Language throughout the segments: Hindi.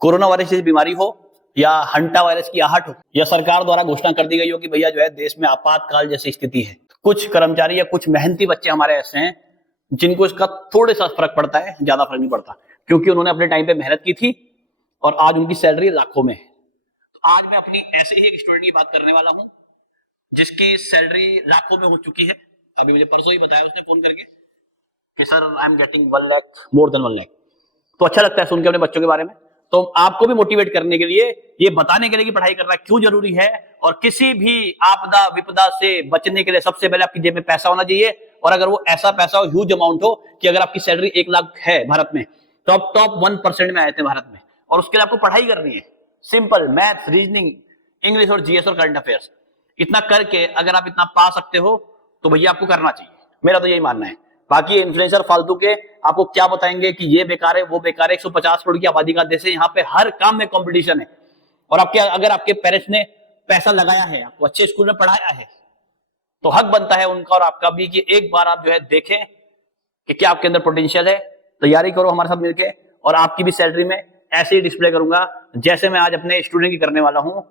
कोरोना वायरस जैसी बीमारी हो या हंटा वायरस की आहट हो या सरकार द्वारा घोषणा कर दी गई हो कि भैया जो है देश में आपातकाल जैसी स्थिति है, कुछ कर्मचारी या कुछ मेहनती बच्चे हमारे ऐसे हैं जिनको इसका थोड़े सा फर्क पड़ता है, ज्यादा फर्क नहीं पड़ता, क्योंकि उन्होंने अपने टाइम पे मेहनत की थी और आज उनकी सैलरी लाखों में है। तो आज मैं अपनी ऐसे ही एक स्टूडेंट की बात करने वाला हूं जिसकी सैलरी लाखों में हो चुकी है। अभी मुझे परसों ही बताया उसने फोन करके कि sir I am getting 1 lakh, more than 1 lakh. तो अच्छा लगता है सुन के अपने बच्चों के बारे में। तो आपको भी मोटिवेट करने के लिए, ये बताने के लिए कि पढ़ाई करना क्यों जरूरी है और किसी भी आपदा विपदा से बचने के लिए सबसे पहले आपकी जेब में पैसा होना चाहिए। और अगर वो ऐसा पैसा हो, ह्यूज अमाउंट हो कि अगर आपकी सैलरी 1 लाख है भारत में तो आप टॉप 1% में आए थे भारत में, और उसके लिए आपको पढ़ाई करनी है। सिंपल मैथ्स, रीजनिंग, इंग्लिश और जीएस और करंट अफेयर्स, इतना करके अगर आप इतना पा सकते हो तो भैया आपको करना चाहिए। मेरा तो यही मानना है। बाकी इन्फ्लुएंसर फालतू के आपको क्या बताएंगे कि ये बेकार है वो बेकार है। 150 करोड़ की आबादी का देश है, यहाँ पे हर काम में कंपटीशन है। और आपके अगर आपके पेरेंट्स ने पैसा लगाया है, आपको अच्छे स्कूल में पढ़ाया है, तो हक बनता है उनका और आपका भी कि एक बार आप जो है देखें कि क्या आपके अंदर पोटेंशियल है। तैयारी करो हमारे साथ मिलके, और आपकी भी सैलरी में ऐसे ही डिस्प्ले करूंगा जैसे मैं आज अपने स्टूडेंट की करने वाला हूं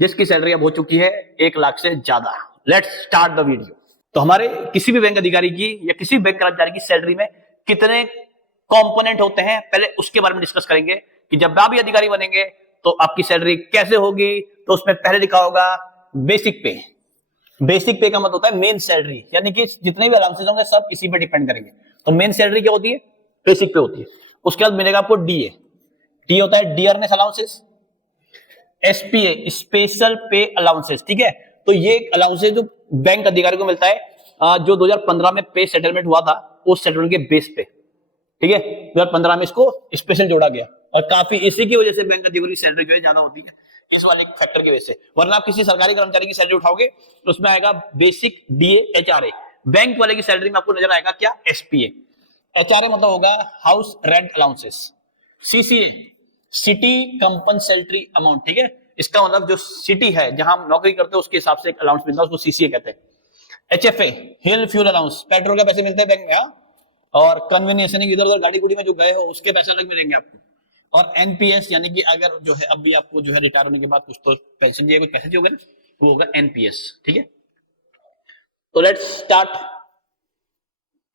जिसकी सैलरी अब हो चुकी है 1 लाख से ज्यादा। Let's start the video. तो हमारे किसी भी बैंक अधिकारी की या किसी बैंक कर्मचारी की सैलरी में कितने कंपोनेंट होते हैं, पहले उसके बारे में डिस्कस करेंगे कि जब आप भी अधिकारी बनेंगे तो आपकी सैलरी कैसे होगी। तो उसमें पहले लिखा होगा बेसिक पे। बेसिक पे का मतलब होता है मेन सैलरी, यानी कि जितने भी अलाउंसेस होंगे सब इसी पे डिपेंड करेंगे। तो मेन सैलरी क्या होती है? बेसिक पे होती है। उसके बाद मिलेगा आपको डीए। डी होता है डियरनेस अलाउंसेस। एसपीए स्पेशल पे अलाउंसेस, ठीक है। तो ये अलाउंसेस जो बैंक अधिकारी को मिलता है जो 2015 में पे सेटलमेंट हुआ था उस सेटलमेंट के बेस पे, ठीक है। 2015 में इसको स्पेशल जोड़ा गया और काफी इसी की वजह से बैंक अधिकारी की सैलरी जो है ज्यादा होती है, इस वाले फैक्टर की वजह से। वरना आप किसी सरकारी कर्मचारी की सैलरी उठाओगे तो उसमें आएगा बेसिक, डीए, एचआरए। बैंक वाले की सैलरी में आपको नजर आएगा क्या? एसपीए। एचआरए मतलब होगा house rent allowances. CCA city compensatory amount, ठीक है। इसका मतलब जो सिटी है जहां हम नौकरी करते हैं उसके हिसाब से एक अलाउंस मिलता है, उसको सीसीए कहते हैं। एचएफए हिल फ्यूल अलाउंस, पेट्रोल का पैसे मिलते हैं बैंक में। और कन्वीनियंस यानी इधर उधर गाड़ी गुड़ी में जो गए हो उसके पैसे अलग मिलेंगे आपको। और एनपीएस यानी कि अगर जो है अब भी आपको जो है रिटायर होने के बाद कुछ तो पेंशन दिए, कुछ पैसे दिए होंगे ना, वो होगा एनपीएस, ठीक है। तो लेट्स स्टार्ट,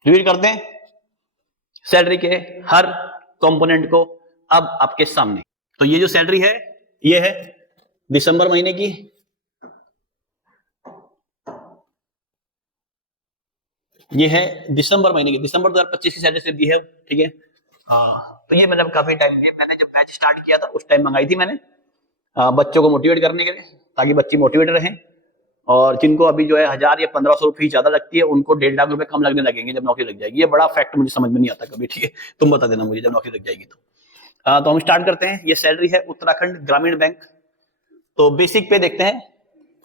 रिवील करते हैं सैलरी के हर कंपोनेंट को अब आपके सामने। तो ये जो सैलरी है ये है दिसंबर महीने की, ये है दिसंबर महीने की, दिसंबर 2025 की सैलरी दी है, ठीक है। हाँ, तो ये मतलब काफी टाइम, ये मैंने जब बैच स्टार्ट किया था उस टाइम मंगाई थी मैंने बच्चों को मोटिवेट करने के लिए, ताकि बच्चे मोटिवेट रहें। और जिनको अभी जो है 1000 या 1500 रुपये ज्यादा लगती है उनको 1.5 लाख रुपए कम लगने लगेंगे जब नौकरी लग जाएगी। ये बड़ा फैक्ट मुझे समझ में नहीं आता कभी, ठीक है। तुम बता देना मुझे जब नौकरी लग जाएगी तो। तो हम स्टार्ट करते हैं। ये सैलरी है उत्तराखंड ग्रामीण बैंक। तो बेसिक पे देखते हैं।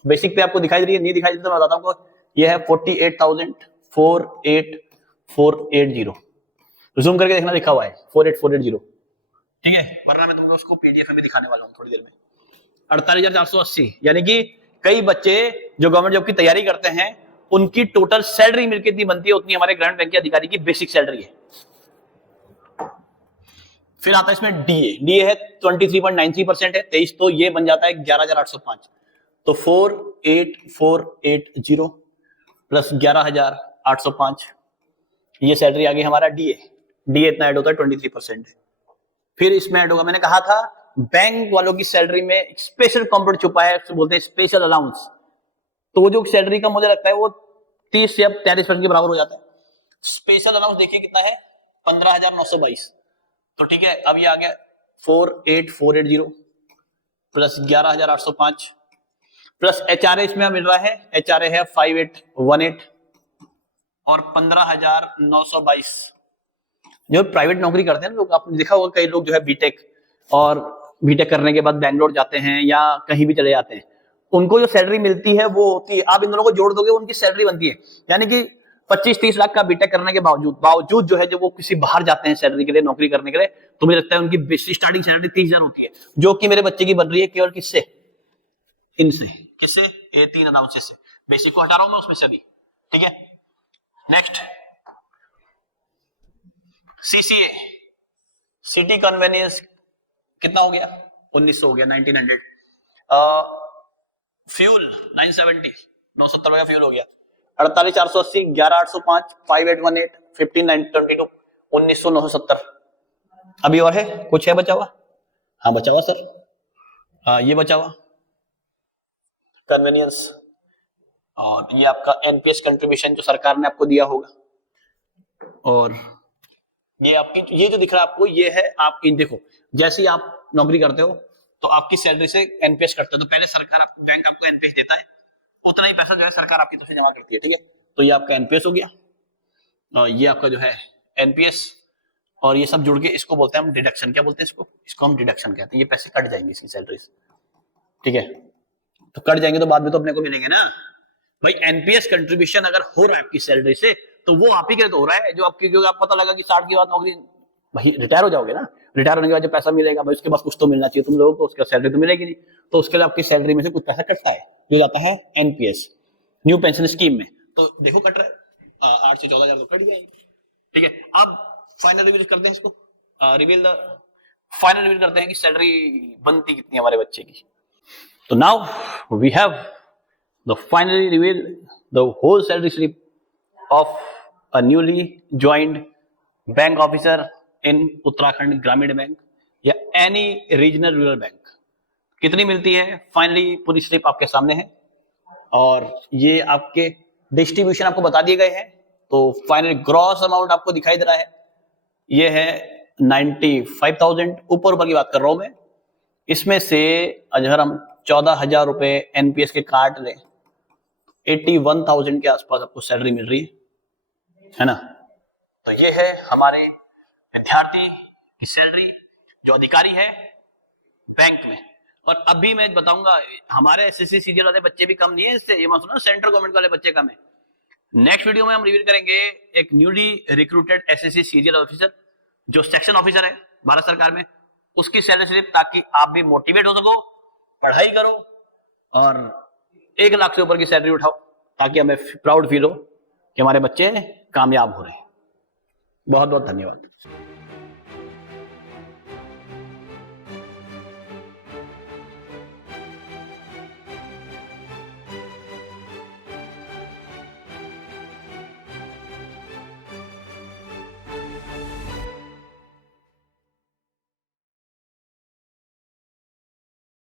बेसिक पे आपको दिखाई दे रही है? नहीं दिखाई देती तो मैं बताता हूँ। ये है 48,48480। जूम करके देखना, लिखा हुआ है 48480, ठीक है। वरना मैं तुमको उसको पीडीएफ में दिखाने वाला हूँ थोड़ी देर में। 48,480, यानी कि कई बच्चे जो गवर्नमेंट जॉब की तैयारी करते हैं उनकी टोटल सैलरी मिलकर इतनी बनती है, उतनी हमारे ग्रामीण बैंक के अधिकारी की बेसिक सैलरी है। फिर आता है इसमें डीए। डीए है 23.93% है 23, तो ये बन जाता है 11,805। तो 48480 प्लस 11,805, ये सैलरी आ गई हमारा डीए। डीए इतना ऐड होता है 23%। फिर इसमें ऐड होगा, मैंने कहा था बैंक वालों की सैलरी में स्पेशल कंपोनेंट छुपा है, बोलते हैं स्पेशल अलाउंस। तो वो जो सैलरी का मुझे लगता है वो 30 या 33% के बराबर हो जाता है। स्पेशल अलाउंस देखिए कितना है, 15,922। तो ठीक है, अब ये आ गया 48480 प्लस 11,805 प्लस एचआरए इसमें मिल रहा है, एचआरए है 5818 और 15,922। जो प्राइवेट नौकरी करते हैं लोग, आपने देखा होगा कई लोग जो है बीटेक और बीटेक करने के बाद बैंगलोर जाते हैं या कहीं भी चले जाते हैं, उनको जो सैलरी मिलती है वो होती है, आप इन दोनों को जोड़ दोगे उनकी सैलरी बनती है, यानी कि 25-30 लाख का बीटेक करने के बावजूद जो है जब वो किसी बाहर जाते हैं सैलरी के लिए, नौकरी करने के लिए, तो मुझे लगता है उनकी स्टार्टिंग सैलरी 30,000 होती है, जो कि मेरे बच्चे की बन रही है केवल किससे? इनसे। किससे? ये 3 अलाउंसेस से। बेसिक को हटा रहा हूं मैं उसमें सभी, ठीक है। नेक्स्ट सीसीए, सिटी कन्वेनियंस कितना हो गया 1900 हो गया 1900। फ्यूल 970 970 रुपए का फ्यूल हो गया। 48480 11805 5818 15922 1900 970। अभी और है कुछ है बचा हुआ? हाँ बचा हुआ सर, ये बचा हुआ कन्वीनियंस, और ये आपका एनपीएस कंट्रीब्यूशन जो सरकार ने आपको दिया होगा, और ये आपकी ये जो दिख रहा है आपको ये है आपकी, देखो जैसे ही आप नौकरी करते हो तो आपकी सैलरी से एनपीएस करते हो, तो पहले सरकार आपको बैंक आपको एनपीएस देता है, उतना ही पैसा जो है सरकार आपकी तरफ से जमा करती है, ठीक है। तो ये आपका एनपीएस हो गया, ये आपका जो है एनपीएस, और ये सब जुड़ के इसको बोलते हैं हम डिडक्शन। क्या बोलते हैं इसको? इसको हम डिडक्शन कहते हैं। ये पैसे कट जाएंगे इसकी सैलरी से, ठीक है। तो कट जाएंगे तो बाद में तो अपने को मिलेंगे ना भाई। एनपीएस कंट्रीब्यूशन अगर हो रहा है आपकी सैलरी से तो वो आप ही के तो हो रहा है जो आपकी, क्योंकि आप पता लगा कि 60 की बाद नौकरी, भाई रिटायर हो जाओगे ना, रिटायर होने के बाद जो पैसा मिलेगा भाई उसके बाद कुछ तो मिलना चाहिए तुम लोगों को, उसका सैलरी तो मिलेगी नहीं, तो उसके लिए आपकी सैलरी में से कुछ पैसा कटता है जो जाता है एनपीएस न्यू पेंशन स्कीम में। तो देखो कट रहा है 8 से 14,000 तो कट जाएंगे, ठीक है। अब फाइनल रिवील करते हैं इसको, फाइनल रिवील करते हैं कि सैलरी बनती कितनी हमारे बच्चे की। तो now we have the finally reveal the whole salary slip of a newly joined bank officer in Uttarakhand Gramin bank या एनी रीजनल रूरल बैंक। कितनी मिलती है फाइनली पूरी स्लिप आपके सामने है, और ये आपके डिस्ट्रीब्यूशन आपको बता दिए गए हैं। तो फाइनली ग्रॉस अमाउंट आपको दिखाई दे रहा है, ये है 95,000, ऊपर ऊपर की बात कर रहा हूं मैं। इसमें से अगर हम 14,000 रुपए एनपीएस के काट लें, 81,000 के आसपास आपको सैलरी मिल रही है ना। तो ये है हमारे विद्यार्थी की सैलरी जो अधिकारी है बैंक में। और अभी मैं बताऊंगा हमारे एसएससी सीजीएल वाले बच्चे भी कम नहीं है इससे, ये मत सुनो सेंट्रल गवर्नमेंट वाले बच्चे कम है। नेक्स्ट वीडियो में हम रिवील करेंगे एक newly recruited SSC CGL officer जो सेक्शन ऑफिसर है भारत सरकार में, उसकी सैलरी स्लिप, ताकि आप भी मोटिवेट हो सको, पढ़ाई करो और 1 लाख से ऊपर की सैलरी उठाओ, ताकि हमें प्राउड फील हो कि हमारे बच्चे कामयाब हो रहे हैं। बहुत बहुत धन्यवाद।